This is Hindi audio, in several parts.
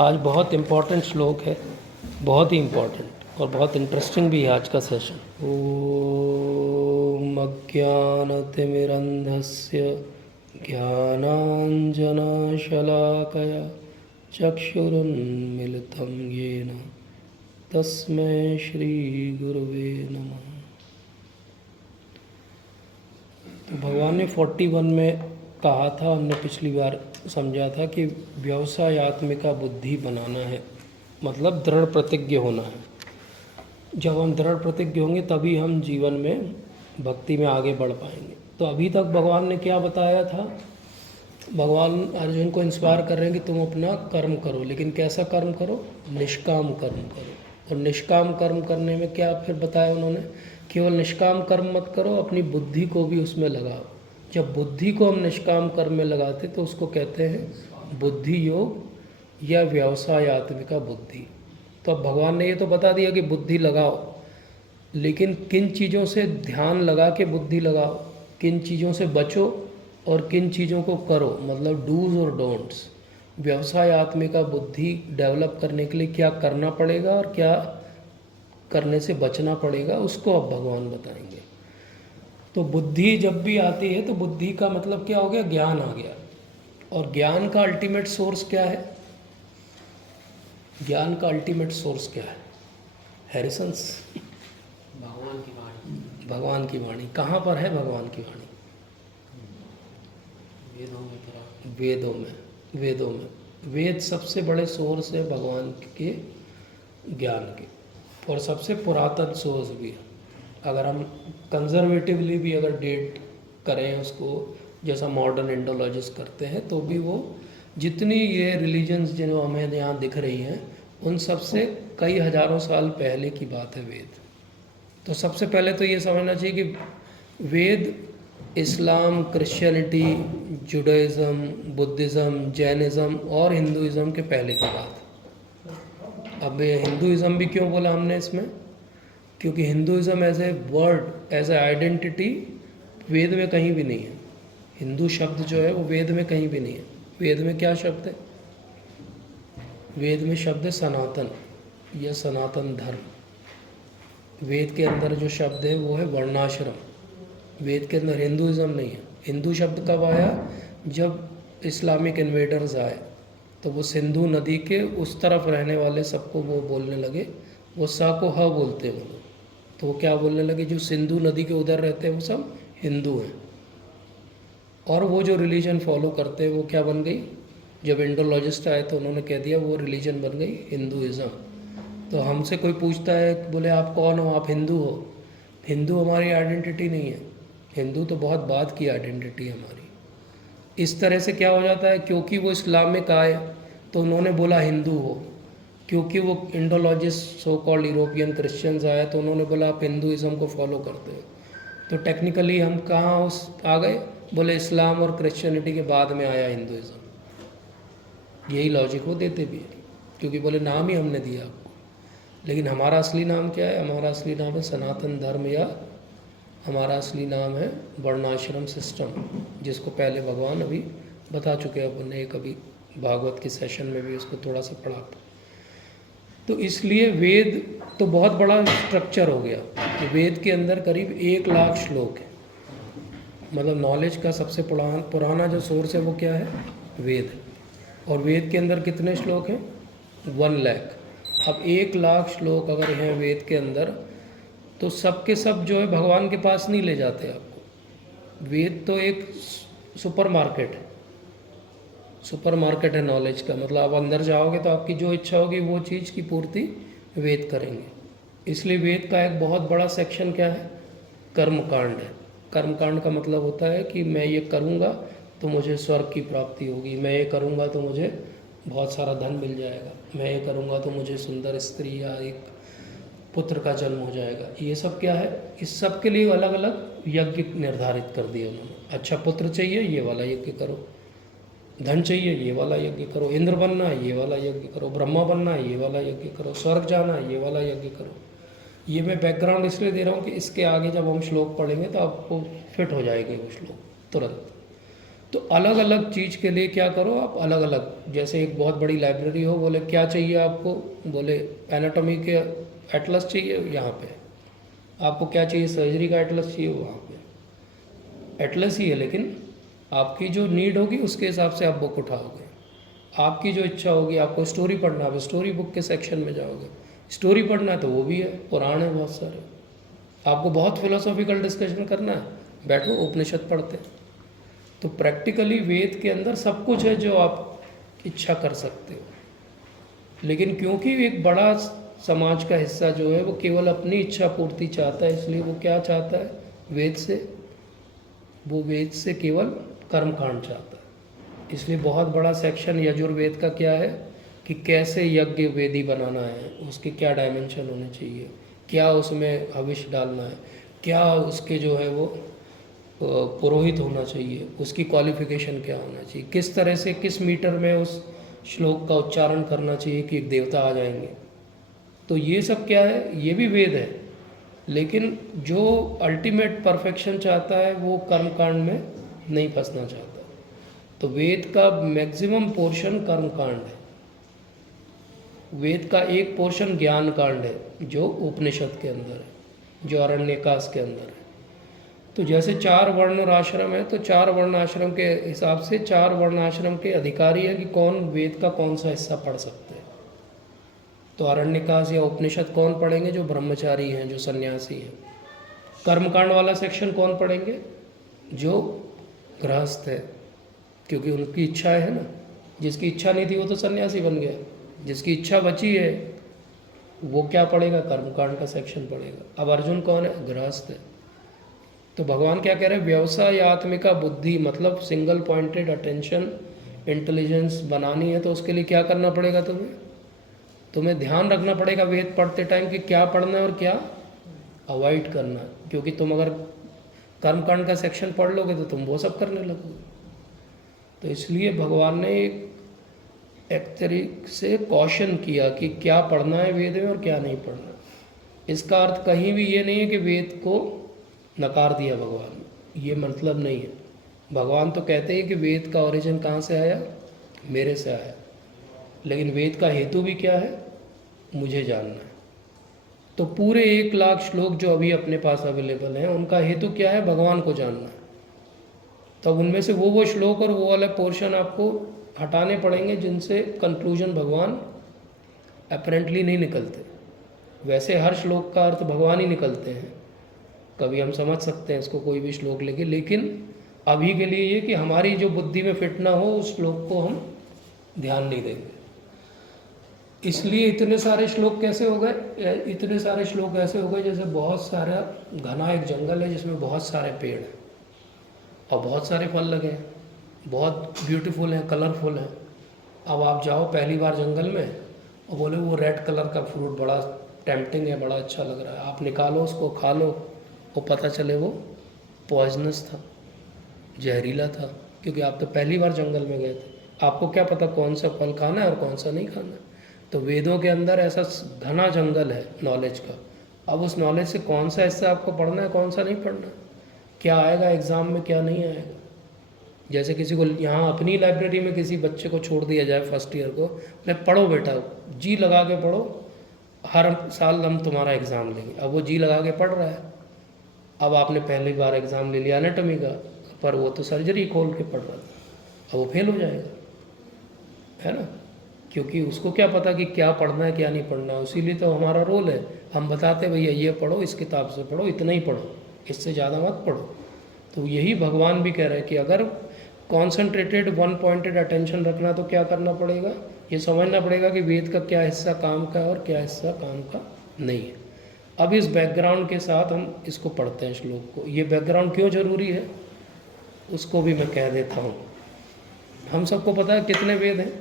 आज बहुत इम्पोर्टेंट श्लोक है, बहुत ही इम्पोर्टेंट और बहुत इंटरेस्टिंग भी है आज का सेशन। ओम अज्ञानतिमिरन्धस्य ज्ञानाञ्जनशलाकया चक्षुरुन्मिलितं येन तस्मै श्रीगुरुवे नमः। तो भगवान ने 41 में कहा था, हमने पिछली बार समझा था कि व्यवसायत्मिका बुद्धि बनाना है, मतलब दृढ़ प्रतिज्ञ होना है। जब हम दृढ़ प्रतिज्ञ होंगे तभी हम जीवन में भक्ति में आगे बढ़ पाएंगे। तो अभी तक भगवान ने क्या बताया था? भगवान अर्जुन को इंस्पायर कर रहे हैं कि तुम अपना कर्म करो, लेकिन कैसा कर्म करो? निष्काम कर्म करो। और निष्काम कर्म करने में क्या फिर बताया उन्होंने? केवल निष्काम कर्म मत करो, अपनी बुद्धि को भी उसमें लगाओ। जब बुद्धि को हम निष्काम कर्म में लगाते तो उसको कहते हैं बुद्धि योग या व्यवसायत्मिका बुद्धि। तो अब भगवान ने ये तो बता दिया कि बुद्धि लगाओ, लेकिन किन चीज़ों से ध्यान लगा के बुद्धि लगाओ, किन चीज़ों से बचो और किन चीज़ों को करो, मतलब डूज और डोंट्स। व्यवसायत्मिका बुद्धि डेवलप करने के लिए क्या करना पड़ेगा और क्या करने से बचना पड़ेगा, उसको अब भगवान बताएंगे। तो बुद्धि जब भी आती है तो बुद्धि का मतलब क्या हो गया? ज्ञान आ गया। और ज्ञान का अल्टीमेट सोर्स क्या है? ज्ञान का अल्टीमेट सोर्स क्या है? हैरिसंस? भगवान की वाणी। भगवान की वाणी। कहाँ पर है भगवान की वाणी? वेदों में तरह। वेदों में। वेदों में। वेद सबसे बड़े सोर्स है भगवान के ज्ञान के, और सबसे पुरातन सोर्स भी है। अगर हम कंजर्वेटिवली भी अगर डेट करें उसको, जैसा मॉडर्न इंडोलॉजिस्ट करते हैं, तो भी वो जितनी ये रिलीजन्स जो हमें यहाँ दिख रही हैं उन सब से कई हजारों साल पहले की बात है वेद। तो सबसे पहले तो ये समझना चाहिए कि वेद इस्लाम, क्रिश्चियनिटी, जुडाइज़म, बुद्धिज़्म, जैनिज़्म और हिंदुइज़्म के पहले की बात है। अब ये हिंदुइज़्म भी क्यों बोला हमने इसमें? क्योंकि Hinduism as a word, as a identity Veda में कहीं भी नहीं है। हिंदू शब्द जो है वो वेद में कहीं भी नहीं है। वेद में क्या शब्द है? वेद में शब्द है सनातन या सनातन धर्म। वेद के अंदर जो शब्द है वो है वर्णाश्रम। वेद के अंदर हिंदुइज़्म नहीं है। हिंदू शब्द कब आया? जब इस्लामिक इन्वेडर्स आए तो वो सिंधु नदी के उस तरफ रहने वाले सबको वो बोलने लगे, वो सा को ह बोलते हैं वो लोग। तो वो क्या बोलने लगे? जो सिंधु नदी के उधर रहते हैं वो सब हिंदू हैं। और वो जो रिलीजन फॉलो करते हैं वो क्या बन गई? जब इंडोलॉजिस्ट आए तो उन्होंने कह दिया वो रिलीजन बन गई हिंदुइज़्म। तो हमसे कोई पूछता है, बोले आप कौन हो? आप हिंदू हो? हिंदू हमारी आइडेंटिटी नहीं है। हिंदू तो बहुत बाद की आइडेंटिटी है हमारी। इस तरह से क्या हो जाता है, क्योंकि वो इस्लामिक आए तो उन्होंने बोला हिंदू हो, क्योंकि वो Indologist so called European Christians आए तो उन्होंने बोला आप हिंदुइज़्म को फॉलो करते हो। तो टेक्निकली हम कहाँ उस आ गए? बोले इस्लाम और क्रिश्चियनिटी के बाद में आया हिंदुइज़्म। यही लॉजिक वो देते भी है, क्योंकि बोले नाम ही हमने दिया आपको। लेकिन हमारा असली नाम क्या है? हमारा असली नाम है सनातन धर्म, या हमारा असली नाम है वर्णाश्रम सिस्टम, जिसको पहले भगवान अभी बता चुके हैं। अपन ने कभी भागवत के सेशन में भी उसको थोड़ा सा पढ़ा। तो इसलिए वेद तो बहुत बड़ा स्ट्रक्चर हो गया। वेद के अंदर करीब 1 लाख श्लोक है। मतलब नॉलेज का सबसे पुराना जो सोर्स है वो क्या है? वेद। और वेद के अंदर कितने श्लोक हैं? 1 लाख। अब 1 लाख श्लोक अगर हैं वेद के अंदर, तो सब के सब जो है भगवान के पास नहीं ले जाते आपको। वेद तो एक सुपर मार्केट है। सुपर मार्केट है नॉलेज का। मतलब आप अंदर जाओगे तो आपकी जो इच्छा होगी वो चीज़ की पूर्ति वेद करेंगे। इसलिए वेद का एक बहुत बड़ा सेक्शन क्या है? कर्मकांड है। कर्मकांड का मतलब होता है कि मैं ये करूँगा तो मुझे स्वर्ग की प्राप्ति होगी, मैं ये करूँगा तो मुझे बहुत सारा धन मिल जाएगा, मैं ये करूँगा तो मुझे सुंदर स्त्री या एक पुत्र का जन्म हो जाएगा। ये सब क्या है? इस सब के लिए अलग अलग यज्ञ निर्धारित कर दिए उन्होंने। अच्छा पुत्र चाहिए, ये वाला यज्ञ करो। धन चाहिए, ये वाला यज्ञ करो। इंद्र बनना है, ये वाला यज्ञ करो। ब्रह्मा बनना है, ये वाला यज्ञ करो। स्वर्ग जाना है, ये वाला यज्ञ करो। ये मैं बैकग्राउंड इसलिए दे रहा हूँ कि इसके आगे जब हम श्लोक पढ़ेंगे तो आपको फिट हो जाएंगे वो श्लोक तुरंत। तो अलग अलग चीज़ के लिए क्या करो आप, अलग अलग, जैसे एक बहुत बड़ी लाइब्रेरी हो, बोले क्या चाहिए आपको, बोले एनाटॉमी के एटलस चाहिए यहाँ पे, आपको क्या चाहिए, सर्जरी का एटलस चाहिए, वहाँ पे एटलस ही है, लेकिन आपकी जो नीड होगी उसके हिसाब से आप बुक उठाओगे। आपकी जो इच्छा होगी, आपको स्टोरी पढ़ना है, आप स्टोरी बुक के सेक्शन में जाओगे। स्टोरी पढ़ना है तो वो भी है, पुराण है बहुत सारे। आपको बहुत फिलोसॉफिकल डिस्कशन करना है, बैठो उपनिषद पढ़ते। तो प्रैक्टिकली वेद के अंदर सब कुछ है जो आप इच्छा कर सकते हो। लेकिन क्योंकि एक बड़ा समाज का हिस्सा जो है वो केवल अपनी इच्छा पूर्ति चाहता है, इसलिए वो क्या चाहता है, वेद से केवल कर्मकांड चाहता है। इसलिए बहुत बड़ा सेक्शन यजुर्वेद का क्या है कि कैसे यज्ञ वेदी बनाना है, उसके क्या डायमेंशन होने चाहिए, क्या उसमें हविष डालना है, क्या उसके जो है वो पुरोहित होना चाहिए, उसकी क्वालिफिकेशन क्या होना चाहिए, किस तरह से किस मीटर में उस श्लोक का उच्चारण करना चाहिए कि एक देवता आ जाएंगे। तो ये सब क्या है, ये भी वेद है। लेकिन जो अल्टीमेट परफेक्शन चाहता है वो कर्मकांड में नहीं फंसना चाहता। तो वेद का मैक्सिमम पोर्शन कर्मकांड है, वेद का एक पोर्शन ज्ञान कांड है जो उपनिषद के अंदर है, जो अरण्यकाश के अंदर है। तो जैसे 4 वर्ण और आश्रम है, तो 4 वर्ण आश्रम के हिसाब से 4 वर्ण आश्रम के अधिकारी है कि कौन वेद का कौन सा हिस्सा पढ़ सकते हैं। तो अरण्यकाश या उपनिषद कौन पढ़ेंगे, जो ब्रह्मचारी हैं, जो सन्यासी हैं। कर्मकांड वाला सेक्शन कौन पढ़ेंगे, जो गृहस्थ है, क्योंकि उनकी इच्छा है ना। जिसकी इच्छा नहीं थी वो तो सन्यासी बन गया, जिसकी इच्छा बची है वो क्या पढ़ेगा, कर्मकांड का सेक्शन पढ़ेगा। अब अर्जुन कौन है, गृहस्थ है। तो भगवान क्या कह रहे हैं, व्यवसायत्मिका बुद्धि, मतलब सिंगल पॉइंटेड अटेंशन इंटेलिजेंस बनानी है, तो उसके लिए क्या करना पड़ेगा, तुम्हें ध्यान रखना पड़ेगा वेद पढ़ते टाइम कि क्या पढ़ना है और क्या अवॉइड करना है। क्योंकि तुम अगर कर्मकांड का सेक्शन पढ़ लोगे तो तुम वो सब करने लगोगे। तो इसलिए भगवान ने एक तरीके से कॉशन किया कि क्या पढ़ना है वेद में और क्या नहीं पढ़ना। इसका अर्थ कहीं भी ये नहीं है कि वेद को नकार दिया भगवान ने, ये मतलब नहीं है। भगवान तो कहते हैं कि वेद का ओरिजिन कहाँ से आया, मेरे से आया। लेकिन वेद का हेतु भी क्या है, मुझे जानना है। तो पूरे 1 लाख श्लोक जो अभी अपने पास अवेलेबल हैं, उनका हेतु क्या है, भगवान को जानना है। तब उनमें से वो श्लोक और वो वाले पोर्शन आपको हटाने पड़ेंगे जिनसे कंक्लूजन भगवान अपेरेंटली नहीं निकलते। वैसे हर श्लोक का अर्थ भगवान ही निकलते हैं, कभी हम समझ सकते हैं इसको कोई भी श्लोक लेके, लेकिन अभी के लिए ये कि हमारी जो बुद्धि में फिट ना हो उस श्लोक को हम ध्यान नहीं देंगे। इसलिए इतने सारे श्लोक कैसे हो गए, इतने सारे श्लोक ऐसे हो गए जैसे बहुत सारा घना एक जंगल है जिसमें बहुत सारे पेड़ हैं और बहुत सारे फल लगे हैं, बहुत ब्यूटीफुल हैं, कलरफुल हैं। अब आप जाओ पहली बार जंगल में और बोले वो रेड कलर का फ्रूट बड़ा टेम्पटिंग है, बड़ा अच्छा लग रहा है, आप निकालो उसको खा लो, वो पता चले वो पॉइजनस था, जहरीला था, क्योंकि आप तो पहली बार जंगल में गए थे। आपको क्या पता कौन सा फल खाना है और कौन सा नहीं खाना है। तो वेदों के अंदर ऐसा घना जंगल है नॉलेज का। अब उस नॉलेज से कौन सा हिस्सा आपको पढ़ना है, कौन सा नहीं पढ़ना है, क्या आएगा एग्ज़ाम में क्या नहीं आएगा। जैसे किसी को यहाँ अपनी लाइब्रेरी में किसी बच्चे को छोड़ दिया जाए फर्स्ट ईयर को, मैं पढ़ो बेटा, जी लगा के पढ़ो, हर साल हम तुम्हारा एग्ज़ाम लेंगे। अब वो जी लगा के पढ़ रहा है, अब आपने पहली बार एग्ज़ाम ले लिया एनाटॉमी का, पर वो तो सर्जरी खोल के पढ़ रहा था, अब वो फेल हो जाएगा, है ना। क्योंकि उसको क्या पता कि क्या पढ़ना है क्या नहीं पढ़ना है। इसीलिए तो हमारा रोल है, हम बताते भैया ये पढ़ो, इस किताब से पढ़ो, इतना ही पढ़ो, इससे ज़्यादा मत पढ़ो। तो यही भगवान भी कह रहे हैं कि अगर कॉन्सेंट्रेटेड 1 पॉइंटेड अटेंशन रखना तो क्या करना पड़ेगा, ये समझना पड़ेगा कि वेद का क्या हिस्सा काम का है और क्या हिस्सा काम का नहीं है। अब इस बैकग्राउंड के साथ हम इसको पढ़ते हैं श्लोक को। ये बैकग्राउंड क्यों ज़रूरी है उसको भी मैं कह देता हूँ। हम सबको पता है कितने वेद हैं,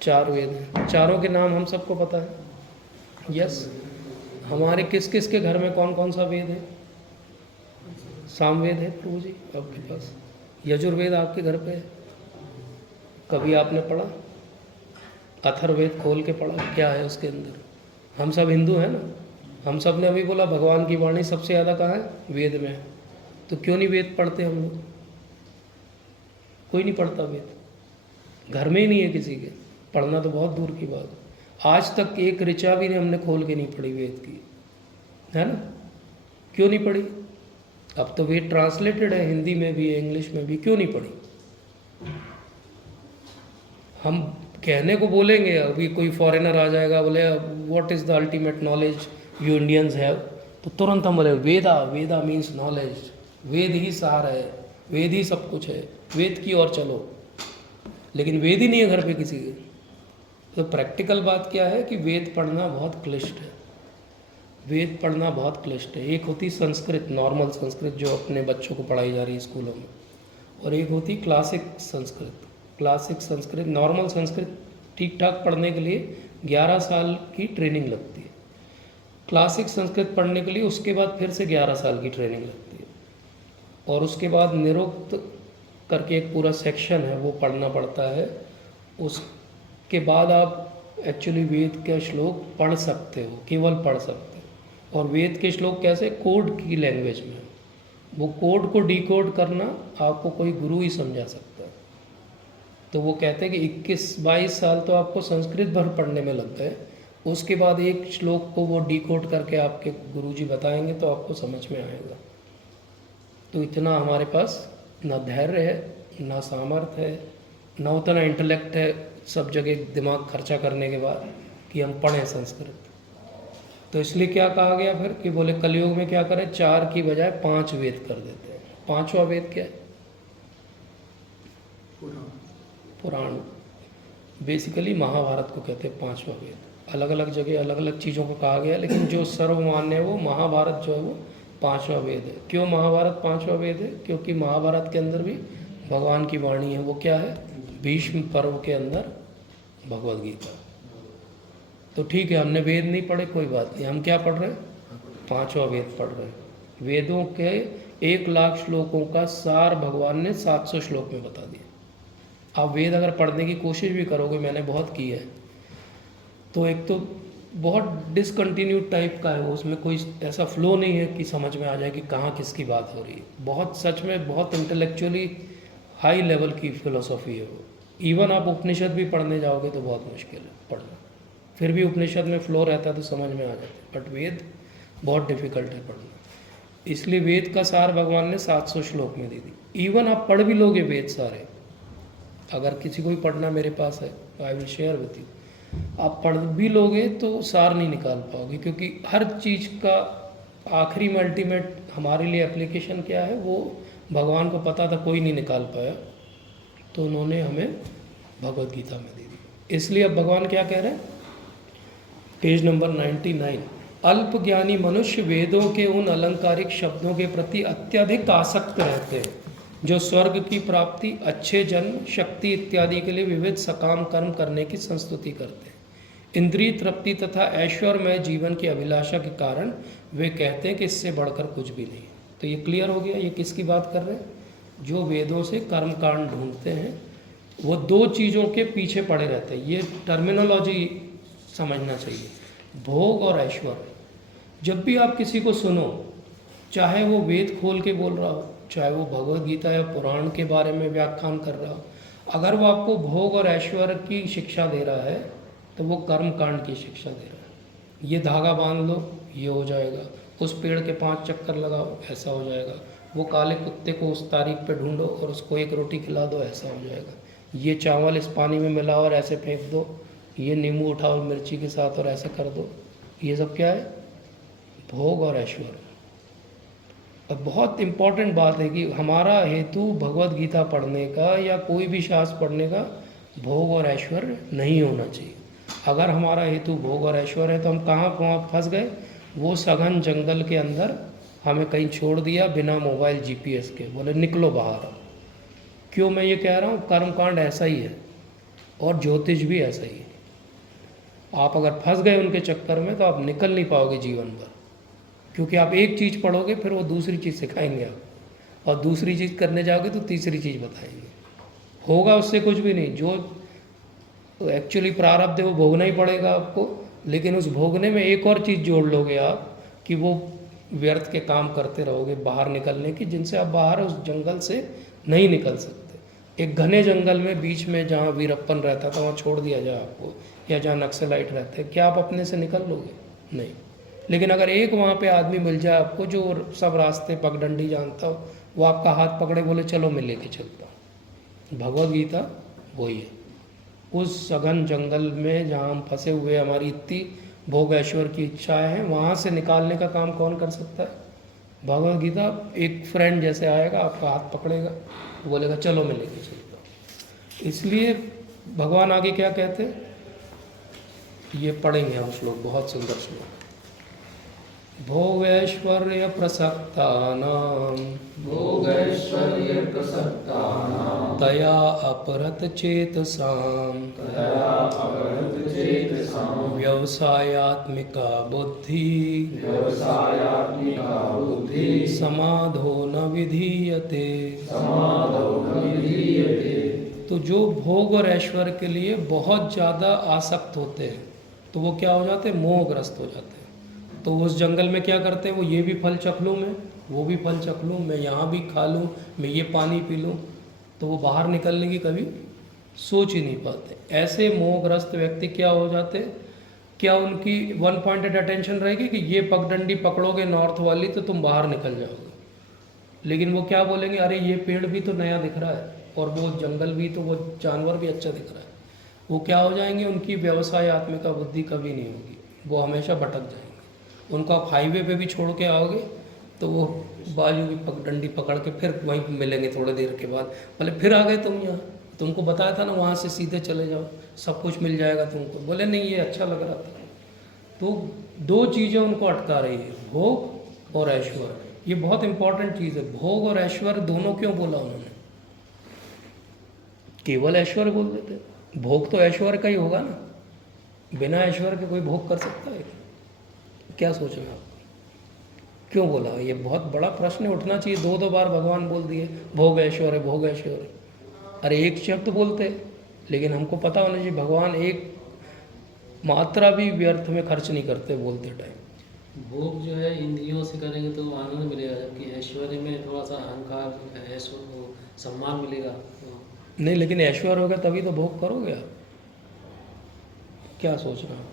4 वेद हैं। चारों के नाम हम सबको पता है। यस, हमारे किस किस के घर में कौन कौन सा वेद है, सामवेद है प्रभु जी आपके पास, यजुर्वेद आपके घर पे है, कभी आपने पढ़ा, अथर्ववेद खोल के पढ़ा क्या है उसके अंदर। हम सब हिंदू हैं ना, हम सब ने अभी बोला भगवान की वाणी सबसे ज़्यादा कहाँ है, वेद में है। तो क्यों नहीं वेद पढ़ते हम लोग, कोई नहीं पढ़ता वेद, घर में ही नहीं है किसी के, पढ़ना तो बहुत दूर की बात है। आज तक एक ऋचा भी नहीं हमने खोल के नहीं पढ़ी वेद की, है ना? क्यों नहीं पढ़ी? अब तो वेद ट्रांसलेटेड है, हिंदी में भी है, इंग्लिश में भी, क्यों नहीं पढ़ी? हम कहने को बोलेंगे, अभी कोई फॉरेनर आ जाएगा बोले what is the ultimate knowledge you Indians have, तो तुरंत हम बोले वेदा, वेदा मीन्स नॉलेज, वेद ही सार है, वेद ही सब कुछ है, वेद की ओर चलो। लेकिन वेद ही नहीं है घर पे किसी के। तो प्रैक्टिकल बात क्या है कि वेद पढ़ना बहुत क्लिष्ट है, वेद पढ़ना बहुत क्लिष्ट है। एक होती संस्कृत, नॉर्मल संस्कृत जो अपने बच्चों को पढ़ाई जा रही है स्कूलों में, और एक होती classic Sanskrit. Classic Sanskrit, normal Sanskrit ठीक ठाक पढ़ने के लिए 11 साल की ट्रेनिंग लगती है। क्लासिक संस्कृत पढ़ने के लिए उसके बाद फिर से 11 साल की ट्रेनिंग लगती है, और उसके बाद निरुक्त करके एक पूरा सेक्शन है वो पढ़ना पड़ता है। उसके बाद आप एक्चुअली वेद के श्लोक पढ़ सकते हो, केवल पढ़ सकते हो। और वेद के श्लोक कैसे? कोड की लैंग्वेज में, वो कोड को डिकोड करना आपको कोई गुरु ही समझा सकता है। तो वो कहते हैं कि 21-22 साल तो आपको संस्कृत भर पढ़ने में लग गए, उसके बाद एक श्लोक को वो डिकोड करके आपके गुरुजी बताएंगे तो आपको समझ में आएगा। तो इतना हमारे पास ना धैर्य है, ना सामर्थ्य है, ना उतना इंटेलेक्ट है सब जगह दिमाग खर्चा करने के बाद कि हम पढ़ें संस्कृत। तो इसलिए क्या कहा गया फिर कि बोले कलयुग में क्या करें, 4 की बजाय 5 वेद कर देते हैं। 5वां वेद क्या है? पुराण। बेसिकली महाभारत को कहते हैं 5वां वेद। अलग अलग जगह अलग अलग चीज़ों को कहा गया, लेकिन जो सर्वमान्य है वो महाभारत जो है वो 5वां वेद है। क्यों महाभारत 5वां वेद है? क्योंकि महाभारत के अंदर भी भगवान की वाणी है। वो क्या है? भीष्म पर्व के अंदर भगवद गीता। तो ठीक है, हमने वेद नहीं पढ़े, कोई बात नहीं, हम क्या पढ़ रहे हैं? 5वां वेद पढ़ रहे हैं। वेदों के 1 लाख श्लोकों का सार भगवान ने 700 श्लोक में बता दिया। आप वेद अगर पढ़ने की कोशिश भी करोगे, मैंने बहुत की है, तो एक तो बहुत डिसकंटिन्यूड टाइप का है वो, उसमें कोई ऐसा फ्लो नहीं है कि समझ में आ जाए कि कहाँ किसकी बात हो रही है। बहुत सच में बहुत इंटेलेक्चुअली हाई लेवल की फिलोसॉफी है वो। इवन आप उपनिषद भी पढ़ने जाओगे तो बहुत मुश्किल है पढ़ना, फिर भी उपनिषद में फ्लो रहता है तो समझ में आ जाता है, बट वेद बहुत डिफ़िकल्ट है पढ़ना। इसलिए वेद का सार भगवान ने 700 श्लोक में दे दी। इवन आप पढ़ भी लोगे वेद सारे, अगर किसी को भी पढ़ना मेरे पास है तो I will share with you, आप पढ़ भी लोगे तो सार नहीं निकाल पाओगे, क्योंकि हर चीज़ का आखिरी में अल्टीमेट हमारे लिए एप्लीकेशन क्या है वो भगवान को पता था, कोई नहीं निकाल पाया, तो उन्होंने हमें भगवद गीता में दे दी। इसलिए अब भगवान क्या कह रहे हैं, पेज नंबर 99, अल्प ज्ञानी मनुष्य वेदों के उन अलंकारिक शब्दों के प्रति अत्यधिक आसक्त रहते हैं जो स्वर्ग की प्राप्ति, अच्छे जन्म, शक्ति इत्यादि के लिए विविध सकाम कर्म करने की संस्तुति करते हैं। इंद्रिय तृप्ति तथा ऐश्वर्यमय जीवन की अभिलाषा के कारण वे कहते हैं कि इससे बढ़कर कुछ भी नहीं। तो ये क्लियर हो गया, ये किसकी बात कर रहे हैं? जो वेदों से कर्म कांड ढूंढते हैं, वो 2 चीज़ों के पीछे पड़े रहते हैं। ये टर्मिनोलॉजी समझना चाहिए, भोग और ऐश्वर्य। जब भी आप किसी को सुनो, चाहे वो वेद खोल के बोल रहा हो, चाहे वो भगवद गीता या पुराण के बारे में व्याख्यान कर रहा हो, अगर वो आपको भोग और ऐश्वर्य की शिक्षा दे रहा है तो वो कर्म कांड की शिक्षा दे रहा है। ये धागा बांध लो, ये हो जाएगा, उस पेड़ के 5 चक्कर लगाओ, ऐसा हो जाएगा, वो काले कुत्ते को उस तारीख पे ढूंढो और उसको 1 रोटी खिला दो, ऐसा हो जाएगा, ये चावल इस पानी में मिलाओ और ऐसे फेंक दो, ये नींबू उठाओ मिर्ची के साथ और ऐसा कर दो। ये सब क्या है? भोग और ऐश्वर्य। और बहुत इम्पॉर्टेंट बात है कि हमारा हेतु भगवद गीता पढ़ने का या कोई भी शास्त्र पढ़ने का भोग और ऐश्वर्य नहीं होना चाहिए। अगर हमारा हेतु भोग और ऐश्वर्य है तो हम कहाँ फंस गए? वो सघन जंगल के अंदर हमें कहीं छोड़ दिया बिना मोबाइल GPS के, बोले निकलो बाहर। क्यों मैं ये कह रहा हूँ? कर्मकांड ऐसा ही है और ज्योतिष भी ऐसा ही है। आप अगर फंस गए उनके चक्कर में तो आप निकल नहीं पाओगे जीवन भर, क्योंकि आप एक चीज़ पढ़ोगे फिर वो दूसरी चीज़ सिखाएंगे आप, और दूसरी चीज़ करने जाओगे तो तीसरी चीज़ बताएंगे। होगा उससे कुछ भी नहीं, जो एक्चुअली प्रारब्ध है वो भोगना ही पड़ेगा आपको, लेकिन उस भोगने में एक और चीज़ जोड़ लोगे आप कि वो व्यर्थ के काम करते रहोगे बाहर निकलने की, जिनसे आप बाहर उस जंगल से नहीं निकल सकते। एक घने जंगल में बीच में जहाँ वीरप्पन रहता था वहाँ छोड़ दिया जाए आपको, या जहाँ नक्सलाइट रहते हैं, क्या आप अपने से निकल लोगे? नहीं। लेकिन अगर एक वहाँ पे आदमी मिल जाए आपको जो सब रास्ते पगडंडी जानता हो, वो आपका हाथ पकड़े बोले चलो मैं लेके चलता हूँ, भगवद गीता वही है। उस सघन जंगल में जहाँ हम फंसे हुए, हमारी इतनी भोग ऐश्वर्य की इच्छाएं हैं, वहाँ से निकालने का काम कौन कर सकता है? भगवद गीता। एक फ्रेंड जैसे आएगा, आपका हाथ पकड़ेगा, बोलेगा चलो मैं लेके चलता हूँ। इसलिए भगवान आगे क्या कहते हैं, ये पढ़ेंगे हम श्लोक, बहुत सुंदर श्लोक। भोगैश्वर्य प्रसक्तानां भोगैश्वर्य प्रसक्तानां तया अपरत चेतसां तया अपरत चेतसां व्यवसायात्मिका बुद्धि व्यवसायात्मिका बुद्धि समाधो न विधीयते। समाधो न विधीयते। तो जो भोग और ऐश्वर्य के लिए बहुत ज़्यादा आसक्त होते हैं तो वो क्या हो जाते हैं? मोहग्रस्त हो जाते हैं। तो उस जंगल में क्या करते हैं? वो ये भी फल चख लूँ मैं, वो भी फल चख लूँ मैं, यहाँ भी खा लूँ, मैं ये पानी पी लूँ, तो वो बाहर निकलने की कभी सोच ही नहीं पाते। ऐसे मोहग्रस्त व्यक्ति क्या हो जाते हैं? क्या उनकी वन पॉइंटेड अटेंशन रहेगी कि ये पगडंडी पकड़ोगे नॉर्थ वाली तो तुम बाहर निकल जाओगे, लेकिन वो क्या बोलेंगे, अरे ये पेड़ भी तो नया दिख रहा है और वो जंगल भी, तो वो जानवर भी अच्छा दिख रहा है। वो क्या हो जाएंगे? उनकी व्यवसाय आत्मिका बुद्धि कभी नहीं होगी, वो हमेशा भटक जाएंगे। उनको आप हाईवे पे भी छोड़ के आओगे तो वो बाजू की पगडंडी पकड़ के फिर वहीं पे मिलेंगे थोड़ी देर के बाद, बोले फिर आ गए तुम यहाँ, तुमको बताया था ना वहाँ से सीधे चले जाओ, सब कुछ मिल जाएगा तुमको। बोले नहीं, ये अच्छा लग रहा था। तो दो चीज़ें उनको अटका रही है, भोग और ऐश्वर्य। ये बहुत इंपॉर्टेंट चीज़ है। भोग और ऐश्वर्य दोनों क्यों बोला उन्होंने? केवल ऐश्वर्य बोल देते, भोग तो ऐश्वर्य का ही होगा ना, बिना ऐश्वर्य के कोई भोग कर सकता है? क्या सोच रहे हैं आप? क्यों बोला? ये बहुत बड़ा प्रश्न उठना चाहिए। दो दो बार भगवान बोल दिए भोग ऐश्वर्य, भोग ऐश्वर्य। अरे एक शब्द बोलते, लेकिन हमको पता होना चाहिए भगवान एक मात्रा भी व्यर्थ में खर्च नहीं करते बोलते टाइम। भोग जो है इंद्रियों से करेंगे तो आनंद मिलेगा, जबकि ऐश्वर्य में थोड़ा सा अहंकार, ऐश्वर्य, सम्मान मिलेगा। नहीं, लेकिन ऐश्वर्य होगा तभी तो भोग करोगे आप। क्या सोच रहे हो?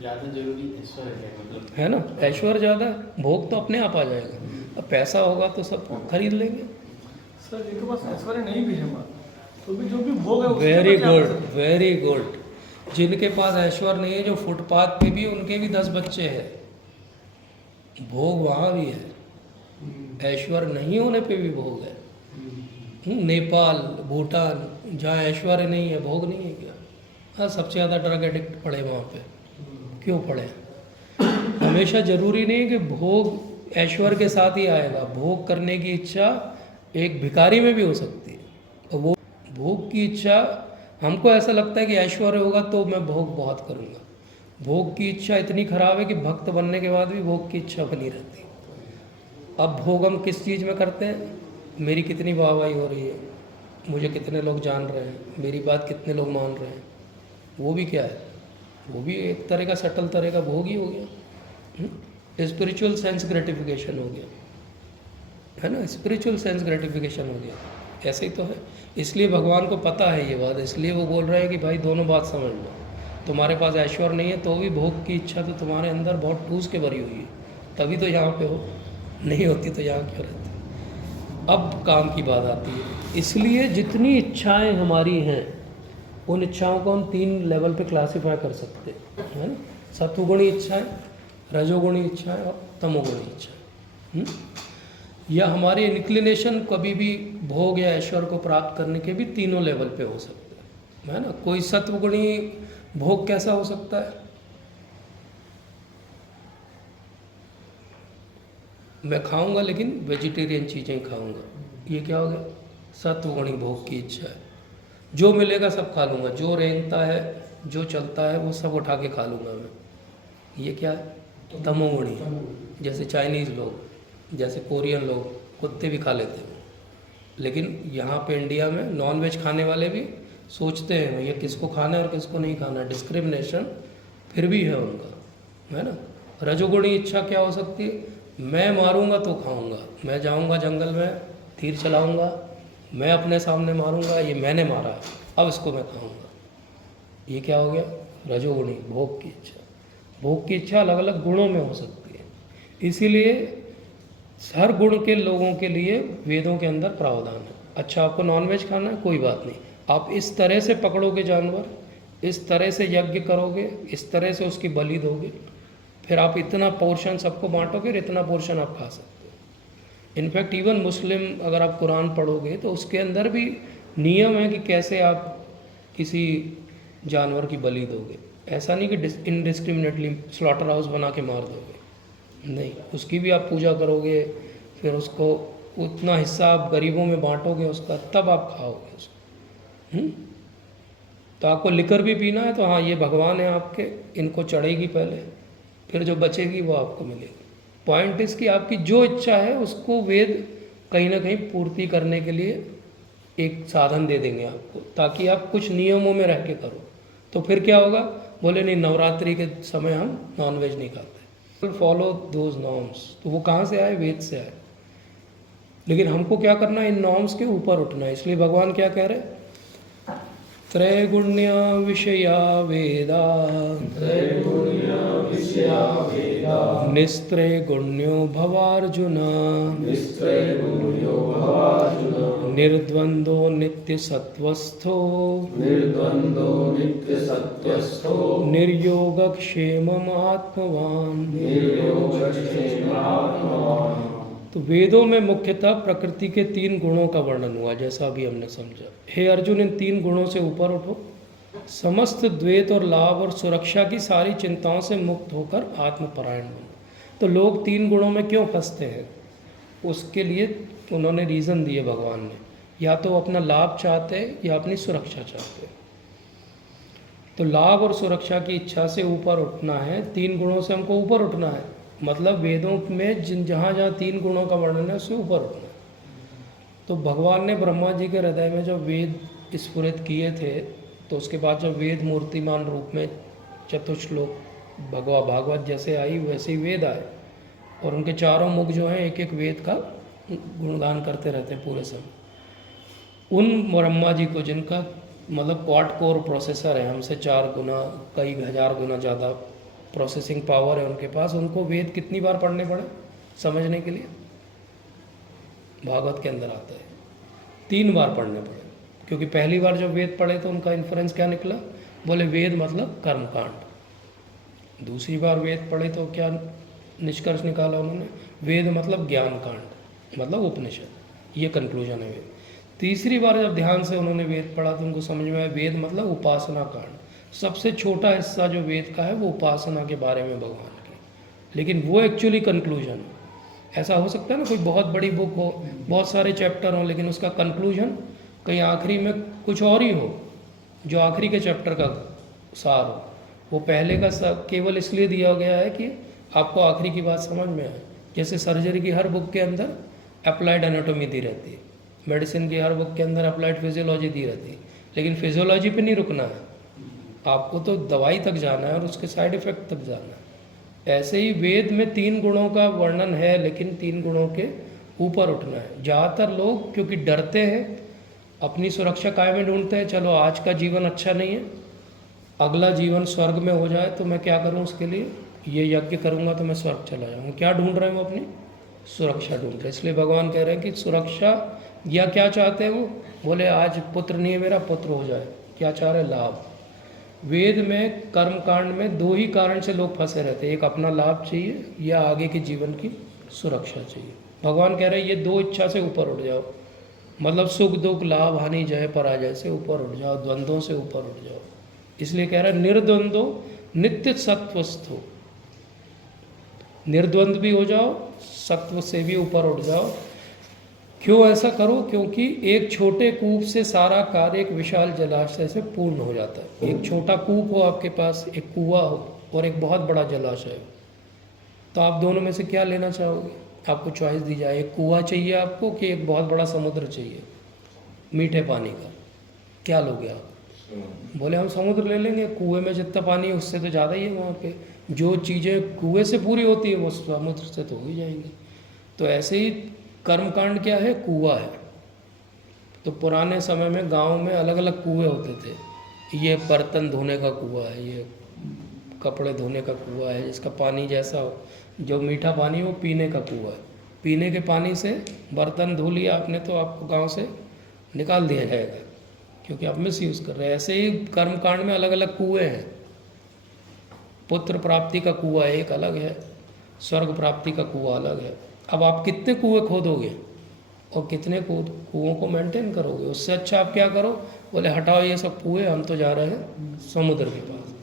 ज़्यादा जरूरी ऐश्वर्य है, मतलब है ना, ऐश्वर्य ज़्यादा, भोग तो अपने आप आ जाएगा। अब पैसा होगा तो सब खरीद लेंगे। सर जिनके पास ऐश्वर्य नहीं भी है तो भी जो भी भोग है उससे वेरी बचा गुड, जा सकता है। Very good. जिनके पास ऐश्वर्य नहीं है, जो फुटपाथ पे भी, उनके भी 10 बच्चे हैं, भोग वहाँ भी है। ऐश्वर्य नहीं होने पे भी भोग है। नेपाल, भूटान, जहाँ ऐश्वर्य नहीं है, भोग नहीं है क्या? हाँ, सबसे ज़्यादा ड्रग एडिक्ट पड़े वहाँ पे। क्यों पड़े? हमेशा ज़रूरी नहीं कि भोग ऐश्वर्य के साथ ही आएगा। भोग करने की इच्छा एक भिखारी में भी हो सकती है। तो वो भोग की इच्छा, हमको ऐसा लगता है कि ऐश्वर्य होगा तो मैं भोग बहुत करूँगा। भोग की इच्छा इतनी खराब है कि भक्त बनने के बाद भी भोग की इच्छा बनी रहती है। अब भोग हम किस चीज़ में करते हैं? मेरी कितनी वाहवाही हो रही है, मुझे कितने लोग जान रहे हैं, मेरी बात कितने लोग मान रहे हैं, वो भी क्या है? वो भी एक तरह का सटल तरह का भोग ही हो गया। स्पिरिचुअल सेंस ग्रेटिफिकेशन हो गया, है ना, स्पिरिचुअल सेंस ग्रेटिफिकेशन हो गया। ऐसे ही तो है। इसलिए भगवान को पता है ये बात, इसलिए वो बोल रहे हैं कि भाई दोनों बात समझ लो। तुम्हारे पास ऐश्वर्य नहीं है तो भी भोग की इच्छा तो तुम्हारे अंदर बहुत ठूस के भरी हुई है, तभी तो यहाँ पे हो, नहीं होती तो यहाँ क्यों रहते? अब काम की बात आती है। इसलिए जितनी इच्छाएं हमारी हैं, उन इच्छाओं को हम 3 लेवल पे क्लासिफाई कर सकते हैं, है ना। सत्वगुणी इच्छाएं, रजोगुणी इच्छाएं और तमोगुणी इच्छाएं। या हमारे इंक्लिनेशन कभी भी भोग या ऐश्वर्य को प्राप्त करने के भी तीनों लेवल पे हो सकते हैं, है ना। कोई सत्वगुणी भोग कैसा हो सकता है? मैं खाऊंगा लेकिन वेजिटेरियन चीज़ें ही खाऊंगा, ये क्या हो गया? सत्वगुणी भोग की इच्छा है। जो मिलेगा सब खा लूँगा, जो रेंगता है, जो चलता है वो सब उठा के खा लूँगा मैं, ये क्या है? तमोगुणी। जैसे चाइनीज़ लोग, जैसे कोरियन लोग कुत्ते भी खा लेते हैं, लेकिन यहाँ पे इंडिया में नॉन वेज खाने वाले भी सोचते हैं ये किसको खाना है और किसको नहीं खाना, डिस्क्रिमिनेशन फिर भी है उनका, है ना। रजोगुणी इच्छा क्या हो सकती है? मैं मारूंगा तो खाऊंगा, मैं जाऊंगा जंगल में तीर चलाऊंगा, मैं अपने सामने मारूंगा, ये मैंने मारा है, अब इसको मैं खाऊंगा। ये क्या हो गया? रजोगुणी भोग की इच्छा। भोग की इच्छा अलग अलग गुणों में हो सकती है, इसीलिए हर गुण के लोगों के लिए वेदों के अंदर प्रावधान है। अच्छा, आपको नॉनवेज खाना है, कोई बात नहीं, आप इस तरह से पकड़ोगे जानवर, इस तरह से यज्ञ करोगे, इस तरह से उसकी बलि दोगे, फिर आप इतना पोर्शन सबको बांटोगे और इतना पोर्शन आप खा सकते हो। इनफैक्ट इवन मुस्लिम अगर आप कुरान पढ़ोगे तो उसके अंदर भी नियम है कि कैसे आप किसी जानवर की बलि दोगे। ऐसा नहीं कि इनडिस्क्रिमिनेटली स्लॉटर हाउस बना के मार दोगे, नहीं, उसकी भी आप पूजा करोगे, फिर उसको उतना हिस्सा आप गरीबों में बांटोगे उसका, तब आप खाओगे उसको। तो आपको लिकर भी पीना है तो हाँ, ये भगवान है आपके, इनको चढ़ेगी पहले, फिर जो बचेगी वो आपको मिलेगी। पॉइंट इसकी आपकी जो इच्छा है उसको वेद कहीं ना कहीं पूर्ति करने के लिए एक साधन दे देंगे आपको, ताकि आप कुछ नियमों में रह के करो। तो फिर क्या होगा? बोले नहीं, नवरात्रि के समय हम नॉनवेज नहीं खाते, फॉलो दोज नॉर्म्स। तो वो कहाँ से आए? वेद से आए। लेकिन हमको क्या करना है? इन नॉर्म्स के ऊपर उठना है। इसलिए भगवान क्या कह रहे हैं? त्रैगुण्या विषया वेदा निस्त्रैगुण्यो भवार्जुन निर्द्वंदो नित्यसत्वस्थो निर्योगक्षेमम् आत्मवान। तो वेदों में मुख्यतः प्रकृति के 3 गुणों का वर्णन हुआ, जैसा अभी हमने समझा। हे अर्जुन, इन 3 गुणों से ऊपर उठो, समस्त द्वैत और लाभ और सुरक्षा की सारी चिंताओं से मुक्त होकर आत्मपरायण बनो। तो लोग 3 गुणों में क्यों फंसते हैं? उसके लिए उन्होंने रीज़न दिए भगवान ने, या तो अपना लाभ चाहते हैं या अपनी सुरक्षा चाहते हैं। तो लाभ और सुरक्षा की इच्छा से ऊपर उठना है, 3 गुणों से हमको ऊपर उठना है। मतलब वेदों में जहाँ जहाँ 3 गुणों का वर्णन है उससे ऊपर उठना है। तो भगवान ने ब्रह्मा जी के हृदय में जब वेद स्फुरित किए थे, तो उसके बाद जब वेद मूर्तिमान रूप में चतुश्लोक भागवत जैसे आई, वैसे ही वेद आए, और उनके चारों मुख जो हैं एक एक वेद का गुणगान करते रहते हैं पूरे समय। उन ब्रह्मा जी को, जिनका मतलब क्वाड कोर प्रोसेसर है, हमसे 4 गुना कई हज़ार गुना ज़्यादा प्रोसेसिंग पावर है उनके पास, उनको वेद कितनी बार पढ़ने पड़े समझने के लिए? भागवत के अंदर आता है 3 बार पढ़ने पड़े। क्योंकि पहली बार जब वेद पढ़े तो उनका इन्फ्रेंस क्या निकला? बोले वेद मतलब कर्मकांड। दूसरी बार वेद पढ़े तो क्या निष्कर्ष निकाला उन्होंने? वेद मतलब ज्ञान कांड, मतलब उपनिषद। ये कंक्लूजन है वेद। तीसरी बार जब ध्यान से उन्होंने वेद पढ़ा तो उनको समझ में आया वेद मतलब उपासना कांड। सबसे छोटा हिस्सा जो वेद का है वो उपासना के बारे में भगवान की, लेकिन वो एक्चुअली कंक्लूजन है। ऐसा हो सकता है ना, कोई बहुत बड़ी बुक हो, बहुत सारे चैप्टर हों, लेकिन उसका कंक्लूजन कहीं आखिरी में कुछ और ही हो, जो आखिरी के चैप्टर का सार हो। वो पहले का केवल इसलिए दिया गया है कि आपको आखिरी की बात समझ में आए। जैसे सर्जरी की हर बुक के अंदर अप्लाइड एनाटॉमी दी रहती है, मेडिसिन की हर बुक के अंदर अप्लाइड फिजियोलॉजी दी रहती है, लेकिन फिजियोलॉजी पे नहीं रुकना है, आपको तो दवाई तक जाना है और उसके साइड इफ़ेक्ट तक जाना है। ऐसे ही वेद में 3 गुणों का वर्णन है, लेकिन 3 गुणों के ऊपर उठना है। ज़्यादातर लोग क्योंकि डरते हैं, अपनी सुरक्षा काय में ढूंढते हैं, चलो आज का जीवन अच्छा नहीं है, अगला जीवन स्वर्ग में हो जाए तो मैं क्या करूं, उसके लिए ये यज्ञ करूंगा तो मैं स्वर्ग चला जाऊंगा। क्या ढूंढ रहे हैं वो? अपनी सुरक्षा ढूंढ रहे हैं। इसलिए भगवान कह रहे हैं कि सुरक्षा, या क्या चाहते हैं वो? बोले आज पुत्र नहीं है मेरा, पुत्र हो जाए। क्या चाह रहे? लाभ। वेद में कर्म कांड में 2 ही कारण से लोग फंसे रहते हैं, एक अपना लाभ चाहिए या आगे के जीवन की सुरक्षा चाहिए। भगवान कह रहे हैं ये 2 इच्छा से ऊपर उठ जाओ, मतलब सुख दुख लाभ हानि जय पराजय से ऊपर उठ जाओ, द्वंद्वों से ऊपर उठ जाओ। इसलिए कह रहा है निर्द्वंदो नित्य सत्वस्थो, निर्द्वंद भी हो जाओ, सत्व से भी ऊपर उठ जाओ। क्यों ऐसा करो? क्योंकि एक छोटे कूप से सारा कार्य एक विशाल जलाशय से पूर्ण हो जाता है। एक छोटा कूप हो आपके पास, एक कुआं हो, और एक बहुत बड़ा जलाशय हो, तो आप दोनों में से क्या लेना चाहोगे? आपको चॉइस दी जाए, एक कुआं चाहिए आपको कि एक बहुत बड़ा समुद्र चाहिए मीठे पानी का, क्या लोगे आप? बोले हम समुद्र ले लेंगे, कुएं में जितना पानी है उससे तो ज़्यादा ही है वहाँ पे। जो चीज़ें कुएं से पूरी होती है वो समुद्र से तो हो ही जाएंगी। तो ऐसे ही कर्मकांड क्या है? कुआं है। तो पुराने समय में गांव में अलग अलग कुएं होते थे। ये बर्तन धोने का कुआं है, ये कपड़े धोने का कुआं है, जिसका पानी जैसा हो, जो मीठा पानी है वो पीने का कुआं है। पीने के पानी से बर्तन धो लिया आपने तो आपको गांव से निकाल दिया जाएगा, क्योंकि आप मिस यूज़ कर रहे हैं। ऐसे ही कर्मकांड में अलग अलग कुएं हैं। पुत्र प्राप्ति का कुआं एक अलग है, स्वर्ग प्राप्ति का कुआं अलग है। अब आप कितने कुएं खोदोगे और कितने कुओं को मेंटेन करोगे? उससे अच्छा आप क्या करो, बोले हटाओ ये सब कुएं, हम तो जा रहे हैं समुद्र के पास।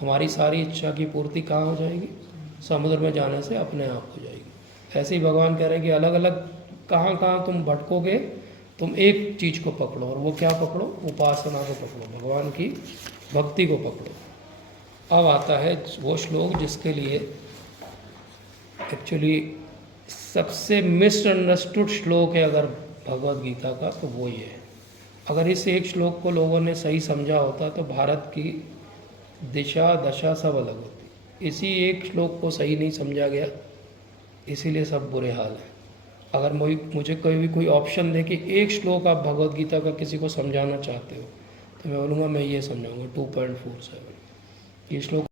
हमारी सारी इच्छा की पूर्ति कहाँ हो जाएगी? समुद्र में जाने से अपने आप हो जाएगी। ऐसे ही भगवान कह रहे हैं कि अलग अलग कहाँ कहाँ तुम भटकोगे, तुम एक चीज़ को पकड़ो, और वो क्या पकड़ो? उपासना को पकड़ो, भगवान की भक्ति को पकड़ो। अब आता है वो श्लोक जिसके लिए एक्चुअली सबसे मिसअंडरस्टूड श्लोक है अगर भगवद गीता का, तो वो ये है। अगर इस एक श्लोक को लोगों ने सही समझा होता तो भारत की दिशा दशा सब अलग होती। इसी एक श्लोक को सही नहीं समझा गया, इसीलिए सब बुरे हाल हैं। अगर मुझे कोई ऑप्शन दे कि एक श्लोक आप भगवद गीता का किसी को समझाना चाहते हो, तो मैं बोलूँगा मैं ये समझाऊँगा 2.47। ये श्लोक